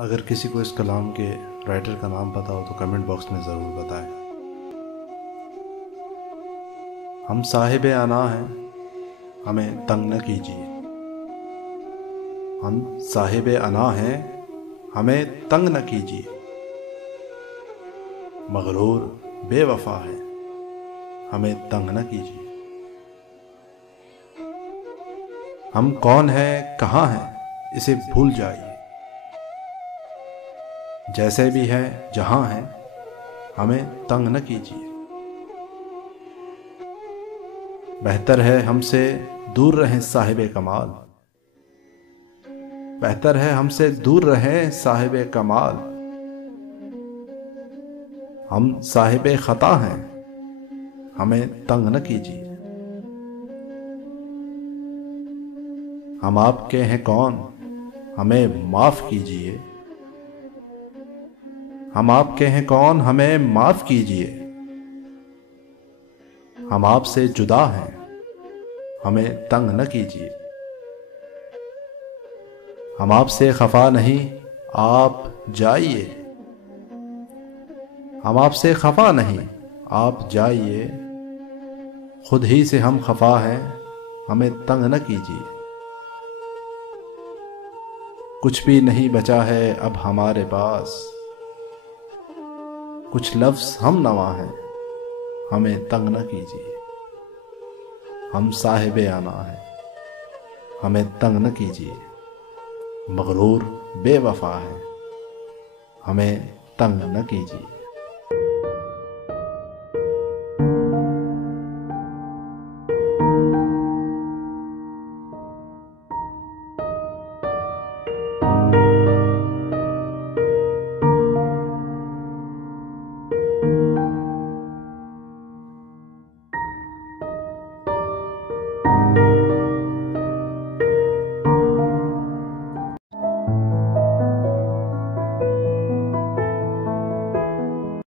اگر کسی کو اس کلام کے رائٹر کا نام پتا ہو تو کمنٹ باکس میں ضرور بتائیں۔ ہم صاحب انا ہیں، ہمیں تنگ نہ کیجیے۔ ہم صاحب انا ہیں، ہمیں تنگ نہ کیجیے۔ مغرور بے وفا ہے، ہمیں تنگ نہ کیجیے۔ ہم کون ہیں، کہاں ہیں، اسے بھول جائیے۔ جیسے بھی ہے جہاں ہیں، ہمیں تنگ نہ کیجیے۔ بہتر ہے ہم سے دور رہیں صاحب کمال، بہتر ہے ہم سے دور رہیں صاحب کمال۔ ہم صاحب خطا ہیں، ہمیں تنگ نہ کیجیے۔ ہم آپ کے ہیں کون، ہمیں معاف کیجیے۔ ہم آپ کے ہیں کون، ہمیں معاف کیجیے۔ ہم آپ سے جدا ہیں، ہمیں تنگ نہ کیجیے۔ ہم آپ سے خفا نہیں، آپ جائیے۔ ہم آپ سے خفا نہیں، آپ جائیے۔ خود ہی سے ہم خفا ہیں، ہمیں تنگ نہ کیجیے۔ کچھ بھی نہیں بچا ہے اب ہمارے پاس، کچھ لفظ ہم نوا ہیں، ہمیں تنگ نہ کیجیے۔ ہم صاحب انا ہیں، ہمیں تنگ نہ کیجیے۔ مغرور بے وفا ہے، ہمیں تنگ نہ کیجیے۔